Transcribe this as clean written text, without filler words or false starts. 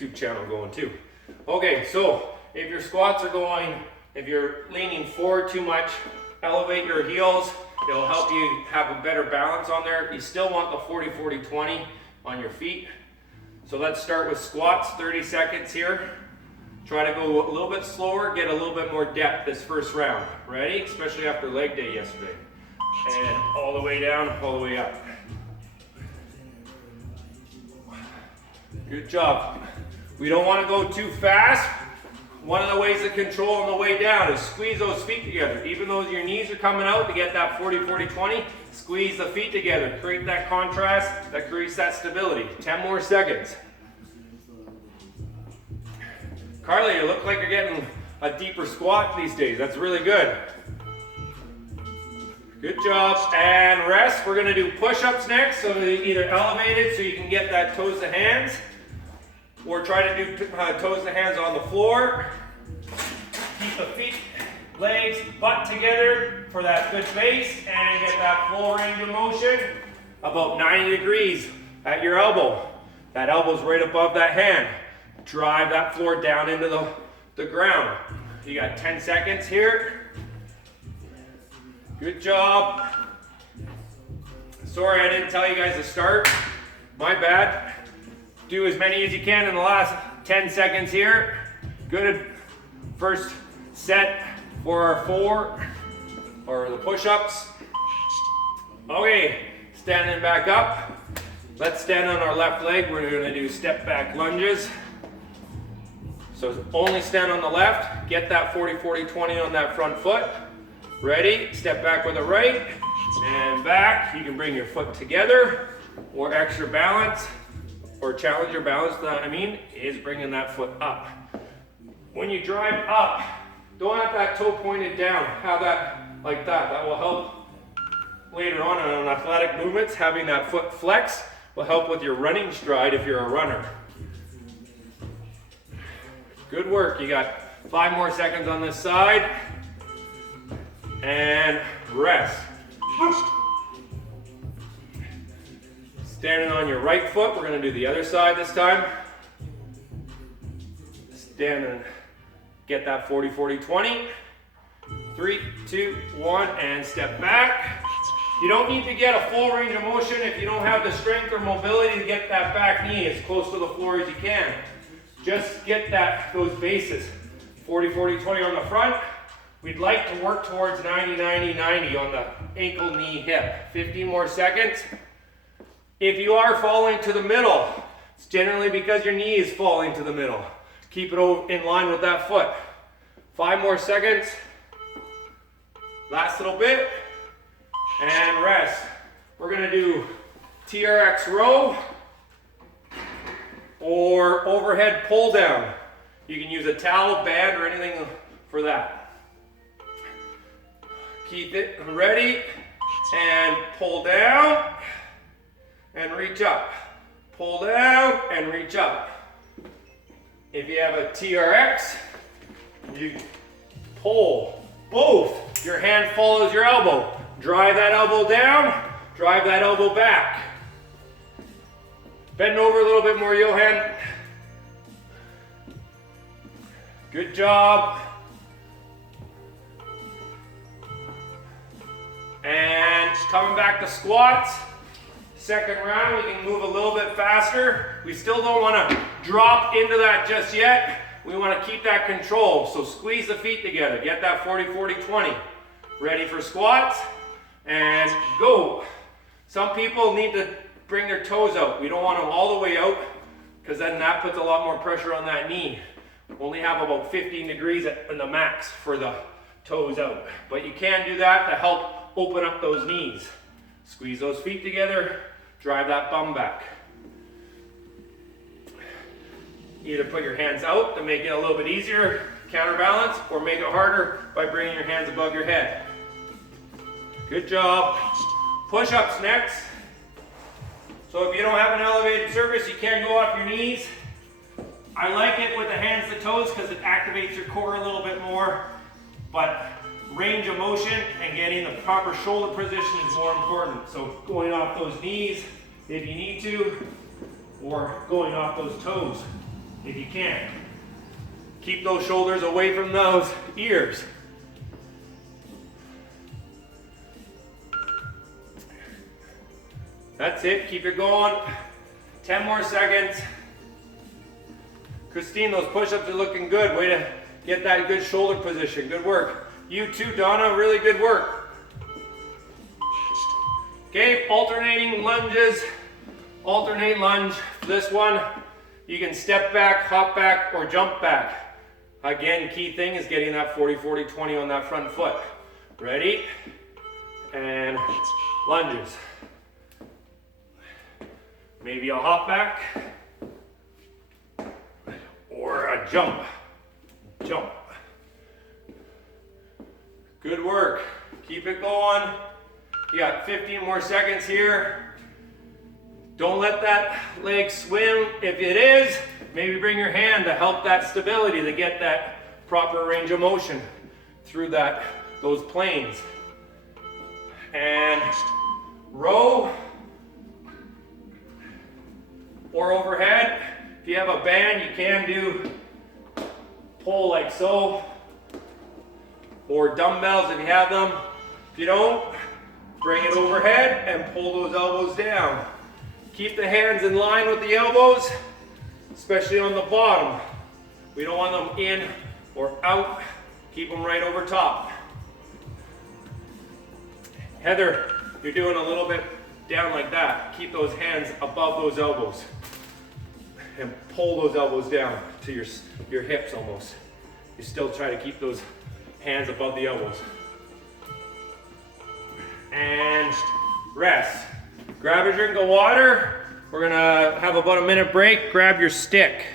YouTube channel going too. Okay, so if your squats are going, if you're leaning forward too much, elevate your heels. It'll help you have a better balance on there. You still want the 40-40-20 on your feet. So let's start with squats, 30 seconds here. Try to go a little bit slower, get a little bit more depth this first round. Ready? Especially after leg day yesterday. And all the way down, all the way up. Good job. We don't want to go too fast. One of the ways to control on the way down is squeeze those feet together. Even though your knees are coming out to get that 40-40-20, squeeze the feet together. Create that contrast, that creates that stability. 10 more seconds. Carly, you look like you're getting a deeper squat these days. That's really good. Good job. And rest. We're going to do push-ups next. So either elevated so you can get that toes to hands, or try to do toes to hands on the floor. Keep the feet, legs, butt together for that good base and get that full range of motion. About 90 degrees at your elbow. That elbow's right above that hand. Drive that floor down into the ground. You got 10 seconds here. Good job. Sorry I didn't tell you guys to start. My bad. Do as many as you can in the last 10 seconds here. Good. First set for our 4 or the push-ups. Okay, standing back up. Let's stand on our left leg. We're going to do step back lunges. So only stand on the left. Get that 40-40-20 on that front foot. Ready? Step back with the right and back. You can bring your foot together or extra balance or challenge your balance, is bringing that foot up. When you drive up, don't have that toe pointed down. Have that like that. That will help later on athletic movements. Having that foot flex will help with your running stride if you're a runner. Good work. You got 5 more seconds on this side. And rest. Standing on your right foot, we're going to do the other side this time. Stand and get that 40-40-20. 3, 2, 1, and step back. You don't need to get a full range of motion if you don't have the strength or mobility to get that back knee as close to the floor as you can. Just get those bases. 40-40-20 on the front. We'd like to work towards 90-90-90 on the ankle, knee, hip. 15 more seconds. If you are falling to the middle, it's generally because your knee is falling to the middle. Keep it in line with that foot. 5 more seconds. Last little bit. And rest. We're going to do TRX row or overhead pull down. You can use a towel, band, or anything for that. Keep it ready and pull down and reach up. Pull down and reach up. If you have a TRX, you pull both. Your hand follows your elbow. Drive that elbow down, drive that elbow back. Bend over a little bit more, Johan. Good job. And coming back to squats. Second round, we can move a little bit faster. We still don't want to drop into that just yet. We want to keep that control. So squeeze the feet together. Get that 40-40-20. Ready for squats. And go. Some people need to bring their toes out. We don't want them all the way out because then that puts a lot more pressure on that knee. Only have about 15 degrees in the max for the toes out. But you can do that to help open up those knees. Squeeze those feet together. Drive that bum back. Either put your hands out to make it a little bit easier, counterbalance, or make it harder by bringing your hands above your head. Good job. Push-ups next. So if you don't have an elevated surface, you can't go off your knees. I like it with the hands to toes because it activates your core a little bit more, but range of motion and getting the proper shoulder position is more important. So going off those knees if you need to, or going off those toes. if you can. Keep those shoulders away from those ears. That's it, keep it going. 10 more seconds. Christine, those push-ups are looking good. Way to get that good shoulder position. Good work. You too, Donna, really good work. Okay, alternating lunges. Alternate lunge. For this one, you can step back, hop back, or jump back. Again, key thing is getting that 40-40-20 on that front foot. Ready? And lunges. Maybe a hop back or a jump. Jump. Good work. Keep it going. You got 15 more seconds here. Don't let that leg swim. If it is, maybe bring your hand to help that stability, to get that proper range of motion through those planes. And row or overhead. If you have a band, you can do pull like so, or dumbbells if you have them. If you don't, bring it overhead and pull those elbows down. Keep the hands in line with the elbows, especially on the bottom. We don't want them in or out. Keep them right over top. Heather, you're doing a little bit down like that. Keep those hands above those elbows and pull those elbows down to your hips almost. You still try to keep those hands above the elbows. And rest. Grab a drink of water. We're gonna have about a minute break. Grab your stick.